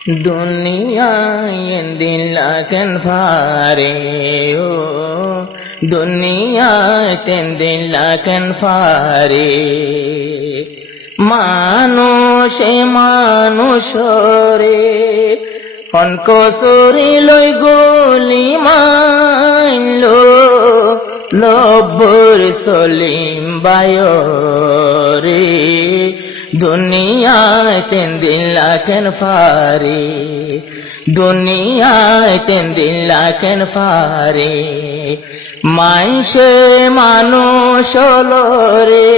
দুনিয়ায় দিলাকেন ফারে ও দুনিয়াতে দিলাকেন ফারে মানুষে মানুষরে কনকসরি লই গলি মাইলো লব্বর সলিম বায়রে দুনিয়াতে দিলাকেন ফারে দুনিয়াতে দিলাকেন ফারে মাইসে মানুষ রে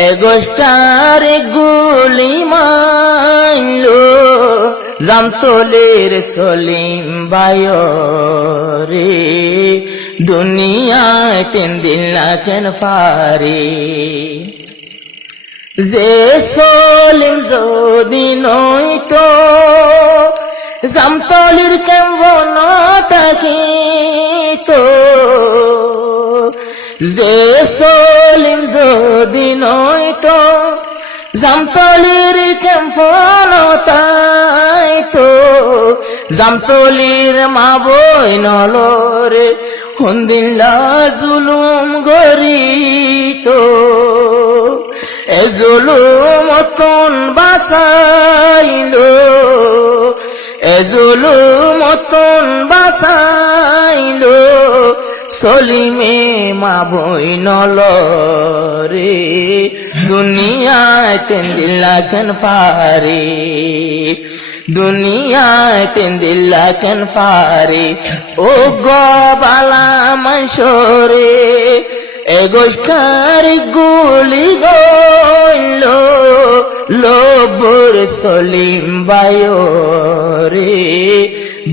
এগোষ্টার গুলি মাইলো জামতলের সলিম বায়রে দুনিয়াতে দিলাকেন ফারে যে সলিম যদি নইতো জামতলির কেমন থাকিতো যে সলিম যদি নইতো জামতলির কেমন তাইতো জামতলির মা বই নলরে হুন্দিল্লা জুলুম গরিতো এ জুলুমতন বাসাইলো এ জুলুমতন বাসাইলো সলিমে মা বই নলরে দুনিয়াতে দিলাকেন ফারে দুনিয়াতে দিলাকেন ফারে ও গবালা মাইশরে এগোষ্কার গুলি গইল লব্বর সলিম বায়রে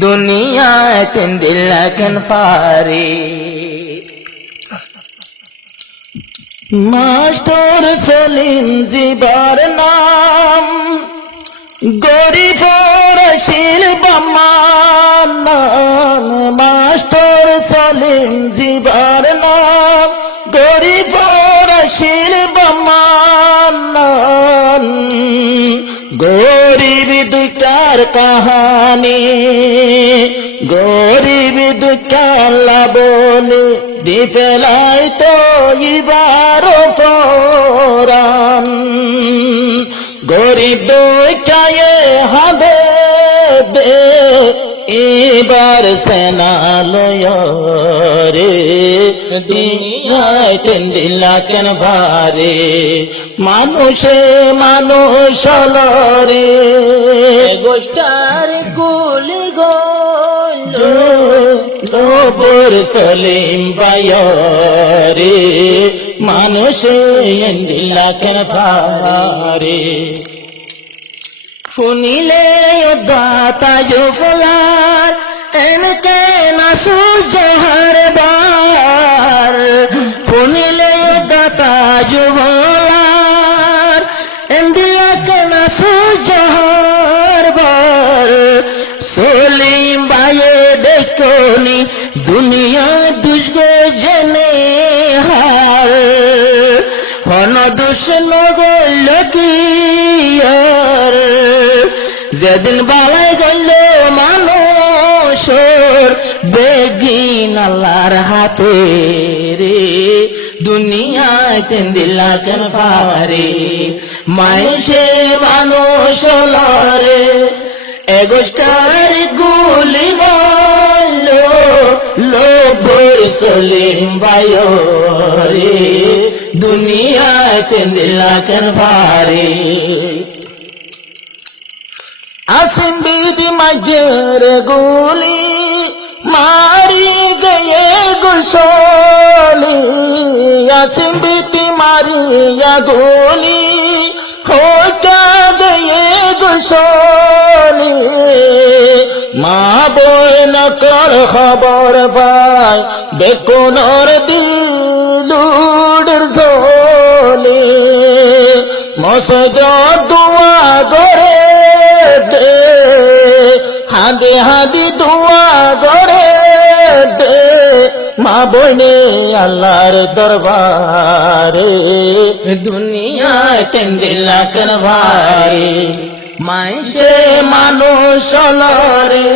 দুনিয়াতে দিলাকেন ফারে মাস্টার সলিম জিবার নাম গরিব রশিল বামান মাস্টার সলিম জিবার নাম গরিব রশিল বামান গরিব দুটার কাহানি গরিব দুটার লাবনে দি ফেলাই তো ইবার ফরান গরিব দুটায়ে হাদে দে এবার সেনালয় রে দুনিয়ায় দিলাকেন ভারে মানুষে মানুষ রে গোষ্টার গুলি গইল লব্বর সলিম বায়রে মানুষে দিলাকেন ভারে শুনিলে দাতাজ ফলার এনকে নাসু জহর বার শুনিলে দাতাজ ফলার এন্দিলাকে নাসু জহর বার সলিম বায়ে দেখনি দুনিয়া দুষ্গো জেনে হার হন দুষ নগল কি যেদিন বালাই গেল মানুষর বেগিন আল্লাহর হাতে রে দুনিয়াতে দিলাকেন ফারে মাইসে মানুষ রে এগোষ্টার গুলি গল লব্বর সলিম বায়রে দুনিয়াতে দিলাকেন ফারে আসিম বিধি মাঝের গুলি মারি গয়ে গুসলি আসিম বিধি মারিয়া গুলি হোকা গয়ে গুসলি মা বই নকর খবর পাই বেকুনর দিলুড় জলি মসদ দুয়া গরে হাঁদি হাঁদি দুয়া গরে দে মা বনে আল্লাহর দরবারে দুনিয়াতে দিলাকেন ভারে মাইসে মানুষ লরে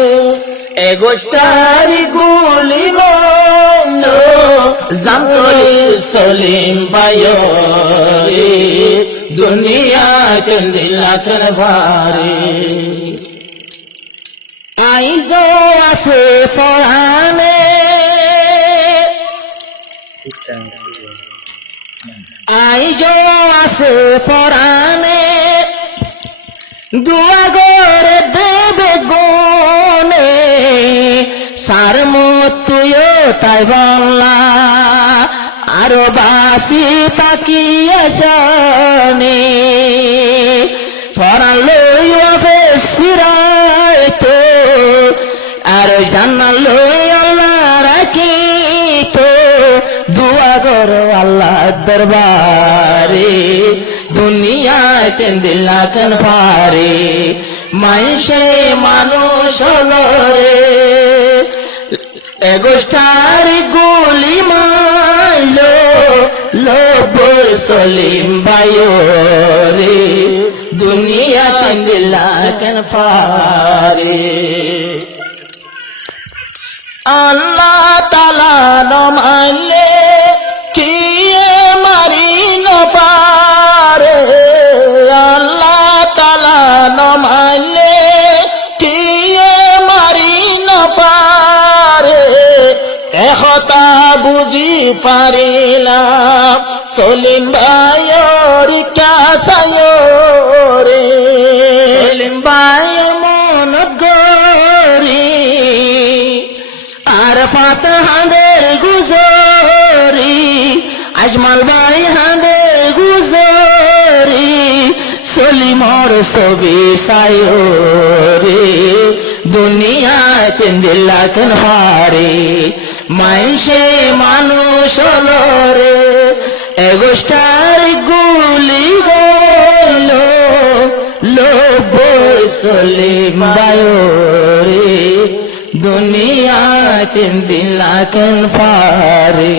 এগোষ্টারি গুলি গল জান্তলি সলিম বায়রে দুনিয়া কেন্দিলা কেন ভারে আইজো আছে ফরানে আইজো আছে ফরানে দুয়া গরে দেবে গনে সার মতুয় তাই বাংলা আরো বাসি তাকিয়া জানে ফরান লইয়া বেশ ফিরাইতো আর জান্নাত লইয়া আল্লাহ রাখিতো দুয়া করো আল্লাহ দরবারে দুনিয়া কেন্দিলা কেন পারে মাইসে মানুষ লরে এগোষ্টারি গুলি মাইলো লোভ সলিম বায়রে দুনিয়া কেন্দিলা কেন পারে আল্লাহ তালা নমাইলে কি মারি নপারে আল্লাহ তালা নমাইলে কি মারি নপারে একতা বুঝি পারিলাম সলিম ভাইয়ের কাছায়রে সলিম ভাইয়ের মনত গরি আর ফাত হাঁদের গুজরি আজমাল ভাই হাঁদের গুজরি সলিমর ছবি সায়রে দুনিয়া কেন্দিলা কেন পারে মাইসে মানুষ লরে এগোষ্টার গুলি গল লোভ সলিম বায়রে দুনিয়া কেন্দিলা কেন পারে